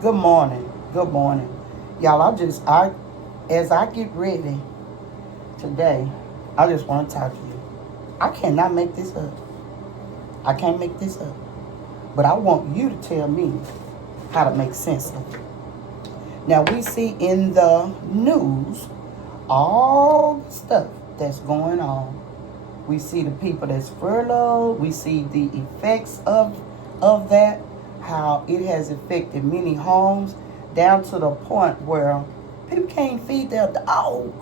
Good morning. Good morning. Y'all, as I get ready today, I just want to talk to you. I cannot make this up. I can't make this up. But I want you to tell me how to make sense of it. Now, we see in the news all the stuff that's going on. We see the people that's furloughed. We see the effects of that, how it has affected many homes down to the point where people can't feed their dog.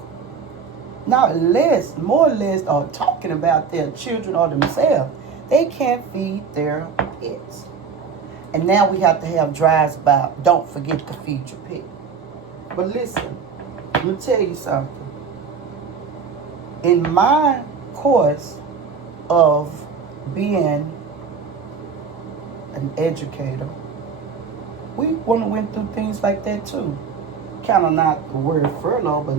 Not less, more or less, are talking about their children or themselves. They can't feed their pets. And now we have to have drives about don't forget to feed your pet. But listen, let me tell you something. In my course of being an educator, we went through things like that too. Kind of not the word furlough, but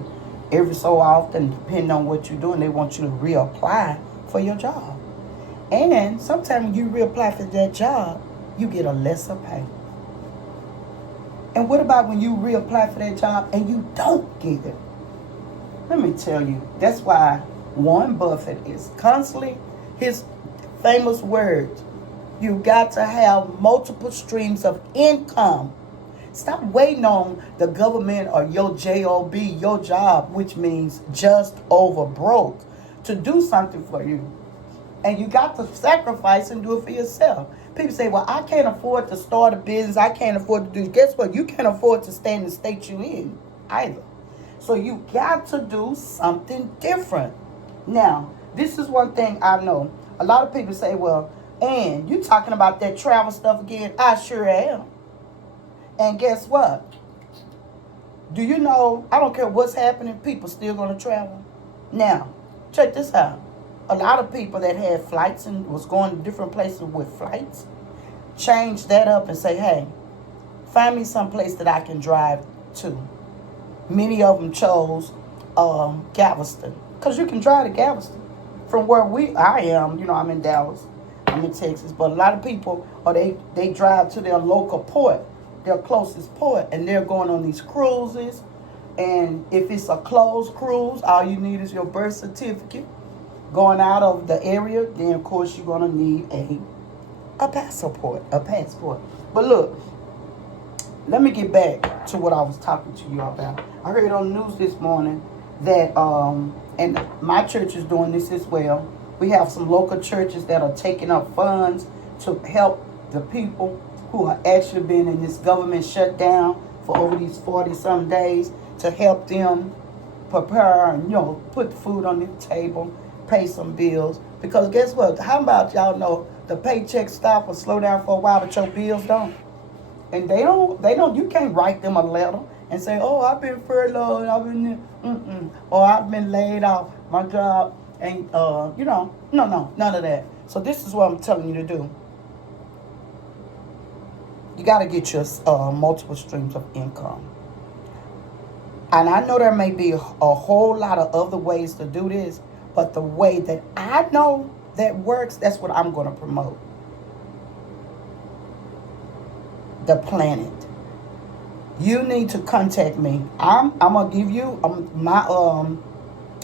every so often, depending on what you're doing, they want you to reapply for your job. And sometimes when you reapply for that job, you get a lesser pay. And what about when you reapply for that job and you don't get it? Let me tell you, that's why Warren Buffett is constantly, his famous words, you got to have multiple streams of income. Stop waiting on the government or your job, your job, which means just over broke, to do something for you. And you got to sacrifice and do it for yourself. People say, well, I can't afford to start a business. I can't afford to do. Guess what? You can't afford to stay in the state you in either. So you got to do something different. Now, this is one thing I know. A lot of people say, well, and you talking about that travel stuff again? I sure am. And guess what? Do you know, I don't care what's happening, people still going to travel. Now, check this out. A lot of people that had flights and was going to different places with flights, changed that up and say, hey, find me some place that I can drive to. Many of them chose Galveston, because you can drive to Galveston from where I am. I'm in Dallas, I'm in Texas, but a lot of people, or they drive to their local port, their closest port, and they're going on these cruises. And if it's a closed cruise, all you need is your birth certificate. Going out of the area, then of course you're gonna need a passport. But look, let me get back to what I was talking to you about. I heard on the news this morning that, and my church is doing this as well. We have some local churches that are taking up funds to help the people who are actually been in this government shutdown for over these 40-some days, to help them prepare and, put food on the table, pay some bills. Because guess what? How about y'all know the paycheck stop or slow down for a while, but your bills don't? And they don't, you can't write them a letter and say, oh, I've been furloughed, or I've been laid off, my job ain't, no, none of that. So this is what I'm telling you to do. You got to get your multiple streams of income. And I know there may be a whole lot of other ways to do this, but the way that I know that works, that's what I'm going to promote. The Planet. You need to contact me. I'm going to give you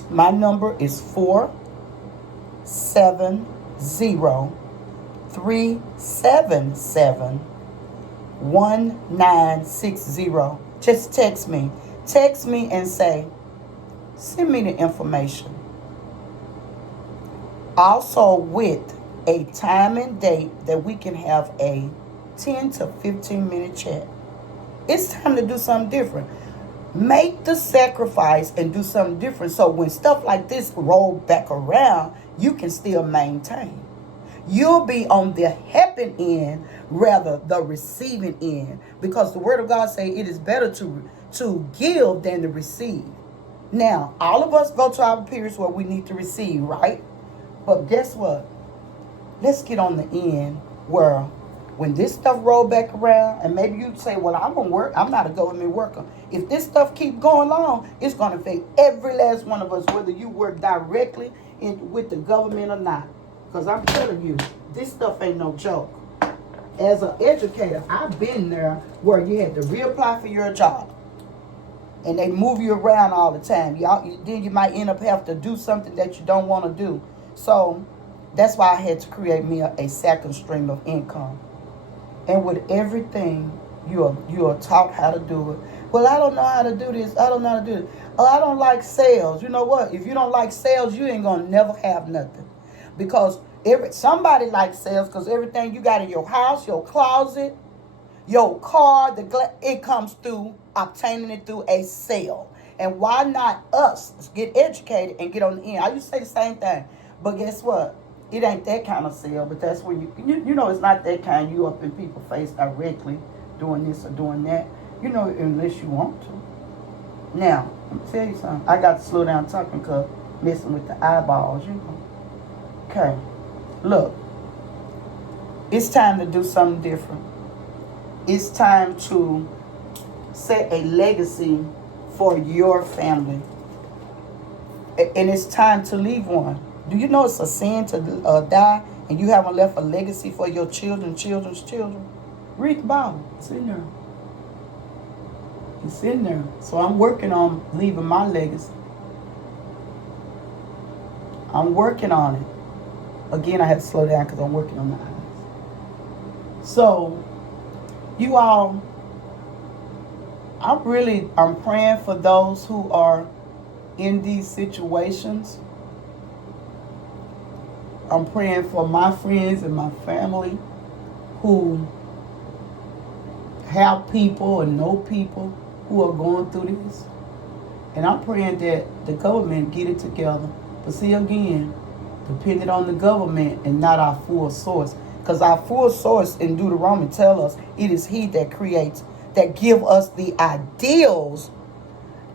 my number is 470-377-1960. Just text me. Text me and say, send me the information. Also with a time and date that we can have a 10 to 15 minute chat. It's time to do something different. Make the sacrifice and do something different, so when stuff like this roll back around, you can still maintain. You'll be on the helping end rather the receiving end, because the word of God say it is better to give than to receive. Now, all of us go to our periods where we need to receive, right? But guess what? Let's get on the end where when this stuff roll back around, and maybe you say, well, I'm going to work. I'm not a government worker. If this stuff keep going on, it's going to affect every last one of us, whether you work directly with the government or not. Because I'm telling you, this stuff ain't no joke. as an educator, I've been there where you had to reapply for your job. And they move you around all the time. Then you might end up having to do something that you don't want to do. So that's why I had to create me a second stream of income. And with everything, you are taught how to do it. Well, I don't know how to do this. I don't know how to do it. Oh, I don't like sales. You know what? If you don't like sales, you ain't gonna never have nothing. Because somebody likes sales because everything you got in your house, your closet, your car, it comes through obtaining it through a sale. And why not us get educated and get on the end? I used to say the same thing. But guess what? It ain't that kind of sale, but that's when you know it's not that kind. You up in people's face directly doing this or doing that. You know, unless you want to. Now, let me tell you something. I got to slow down talking because messing with the eyeballs, you know. Okay. Look. It's time to do something different. It's time to set a legacy for your family. And it's time to leave one. Do you know it's a sin to die and you haven't left a legacy for your children's children? Read the Bible. It's in there. It's in there. So I'm working on leaving my legacy. I'm working on it. Again, I had to slow down because I'm working on my eyes. So, you all, I'm praying for those who are in these situations. I'm praying for my friends and my family who have people and know people who are going through this. And I'm praying that the government get it together. But see, again, depending on the government and not our full source. Because our full source in Deuteronomy tell us it is he that creates, that give us the ideals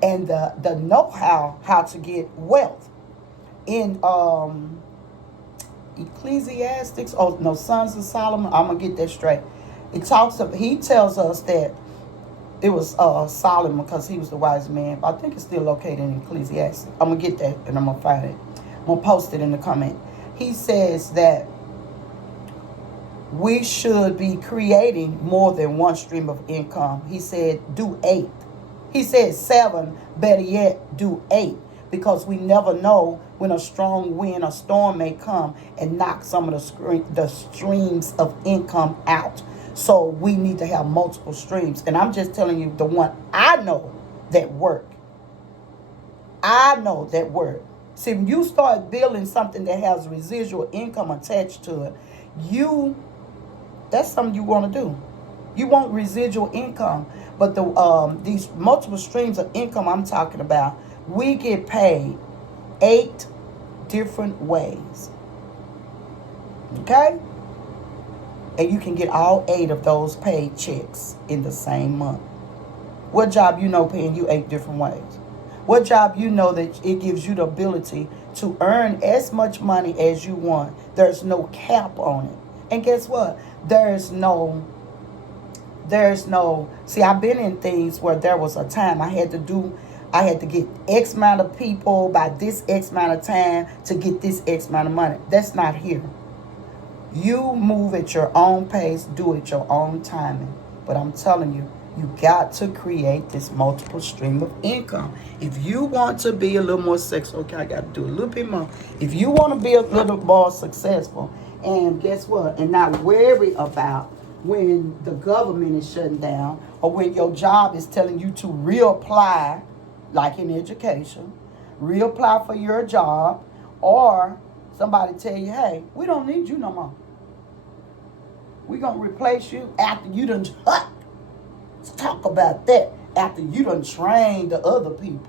and the know-how how to get wealth. In Ecclesiastics, Sons of Solomon, I'm going to get that straight. He tells us that it was Solomon because he was the wise man. But I think it's still located in Ecclesiastes. I'm going to get that and I'm going to find it. I'm going to post it in the comment. He says that we should be creating more than one stream of income. He said, do 8. He said 7, better yet, do 8. Because we never know when a strong wind or storm may come and knock some of the streams of income out. So we need to have multiple streams. And I'm just telling you the one I know that work. I know that work. See, when you start building something that has residual income attached to it, that's something you want to do. You want residual income. But these multiple streams of income I'm talking about, we get paid 8 different ways. Okay? And you can get all 8 of those paid checks in the same month. What job you know paying you 8 different ways? What job you know that it gives you the ability to earn as much money as you want? There's no cap on it. And guess what? There's no, see, I've been in things where there was a time I had to get X amount of people by this X amount of time to get this X amount of money. That's not here. You move at your own pace, do it at your own timing. But I'm telling you, you got to create this multiple stream of income. If you want to be a little more successful, okay, I got to do a little bit more. If you want to be a little more successful, and guess what? And not worry about when the government is shutting down or when your job is telling you to reapply, like in education, reapply for your job, or somebody tell you, hey, we don't need you no more. We're going to replace you after you done, let's talk about that, after you done trained the other people.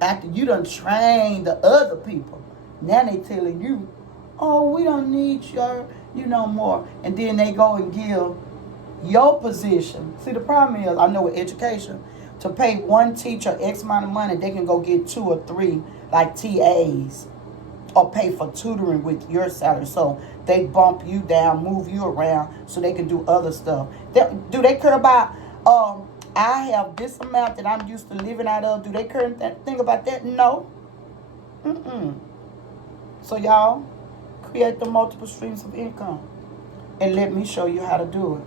After you done trained the other people. Now they telling you, oh, we don't need you no more. And then they go and give your position. See, the problem is, I know with education, to pay one teacher X amount of money, they can go get 2 or 3 like TAs or pay for tutoring with your salary. So they bump you down, move you around so they can do other stuff. Do they care about, I have this amount that I'm used to living out of. Do they care think about that? No. So y'all, create the multiple streams of income. and let me show you how to do it.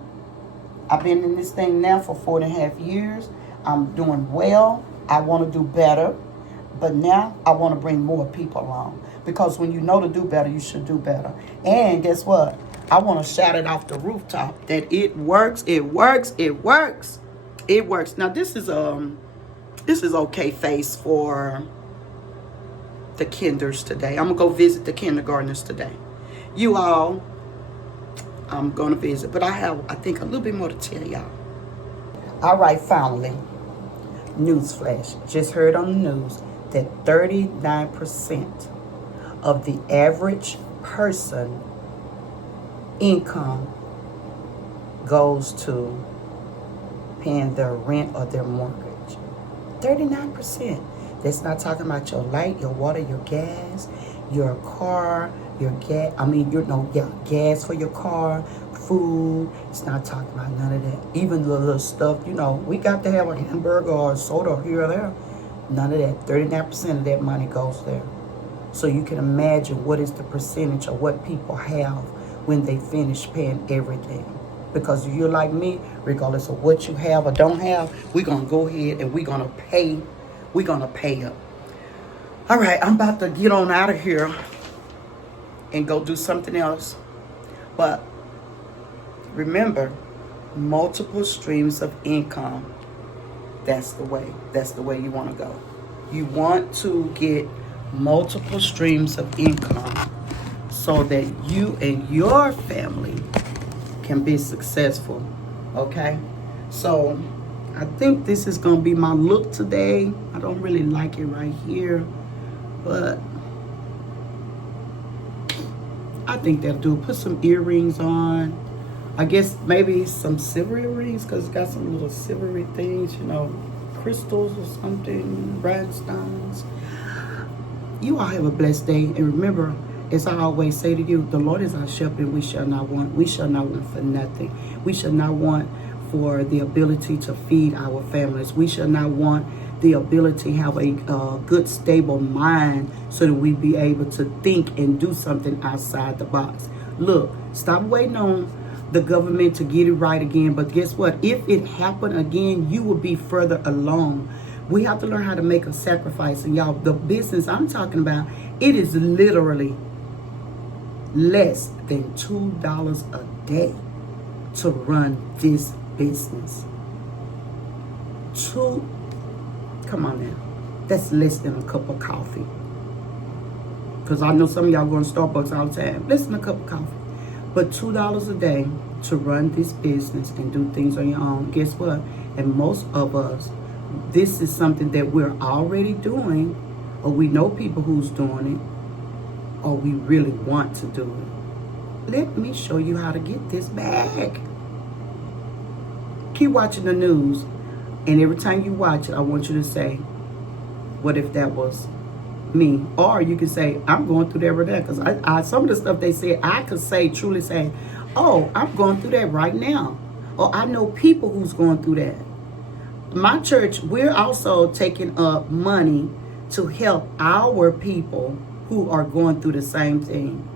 I've been in this thing now for 4.5 years. I'm doing well. I want to do better. But now I want to bring more people along. Because when you know to do better, you should do better. And guess what? I want to shout it off the rooftop that it works, it works, it works. It works. Now this is okay face for the kinders today. I'm going to go visit the kindergartners today. You all, I'm going to visit. But I have, I think, a little bit more to tell y'all. All right, finally. Newsflash. Just heard on the news that 39% of the average person income goes to paying their rent or their mortgage. 39%. That's not talking about your light, your water, your gas, your car, your gas. Gas for your car, food. It's not talking about none of that. Even the little stuff, we got to have a hamburger or a soda here or there. None of that. 39% of that money goes there. So you can imagine what is the percentage of what people have when they finish paying everything. Because if you're like me, regardless of what you have or don't have, we're going to go ahead and we're going to pay. We're going to pay up. All right, I'm about to get on out of here and go do something else. But remember, multiple streams of income. That's the way. That's the way you want to go. You want to get multiple streams of income so that you and your family can be successful. Okay? So I think this is going to be my look today. I don't really like it right here, but I think that'll do. Put some earrings on. I guess maybe some silver earrings because it's got some little silvery things, crystals or something, rhinestones. You all have a blessed day. And remember, as I always say to you, the Lord is our shepherd and we shall not want. We shall not want for nothing. We shall not want for the ability to feed our families. We shall not want the ability to have a good, stable mind so that we be able to think and do something outside the box. Look, stop waiting on the government to get it right again. But guess what? If it happened again, you will be further along. We have to learn how to make a sacrifice. And y'all, the business I'm talking about, it is literally less than $2 a day to run this business. Come on now. That's less than a cup of coffee. Because I know some of y'all go to Starbucks all the time. Less than a cup of coffee. But $2 a day to run this business and do things on your own. Guess what? And most of us, this is something that we're already doing, or we know people who's doing it, or we really want to do it. Let me show you how to get this bag. Keep watching the news, and every time you watch it, I want you to say, what if that was me? Or you can say, I'm going through that right now. Because I some of the stuff they said, I could truly say, oh, I'm going through that right now. Or I know people who's going through that. My church, we're also taking up money to help our people who are going through the same thing.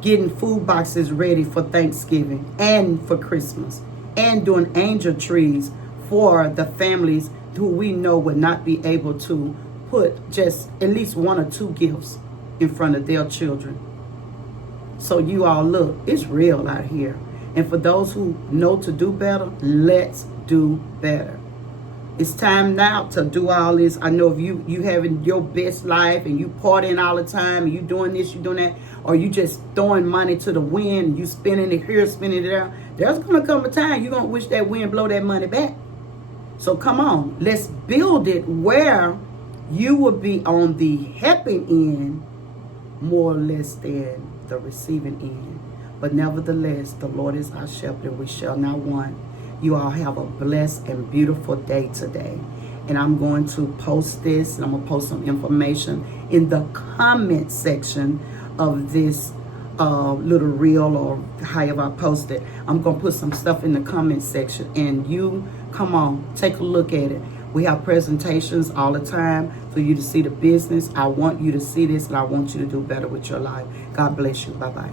Getting food boxes ready for Thanksgiving and for Christmas. And doing angel trees for the families who we know would not be able to put just at least 1 or 2 gifts in front of their children. So you all look, it's real out here. And for those who know to do better, let's do better. It's time now to do all this. I know if you having your best life and you partying all the time and you doing this, you doing that, or you just throwing money to the wind and you spending it here, spending it there, there's going to come a time you're going to wish that wind blow that money back. So come on, let's build it where you will be on the helping end more or less than the receiving end. But nevertheless, the Lord is our shepherd and we shall not want. You all have a blessed and beautiful day today. And I'm going to post this, and I'm going to post some information in the comment section of this little reel, or however I post it. I'm going to put some stuff in the comment section. And you, come on, take a look at it. We have presentations all the time for you to see the business. I want you to see this, and I want you to do better with your life. God bless you. Bye-bye.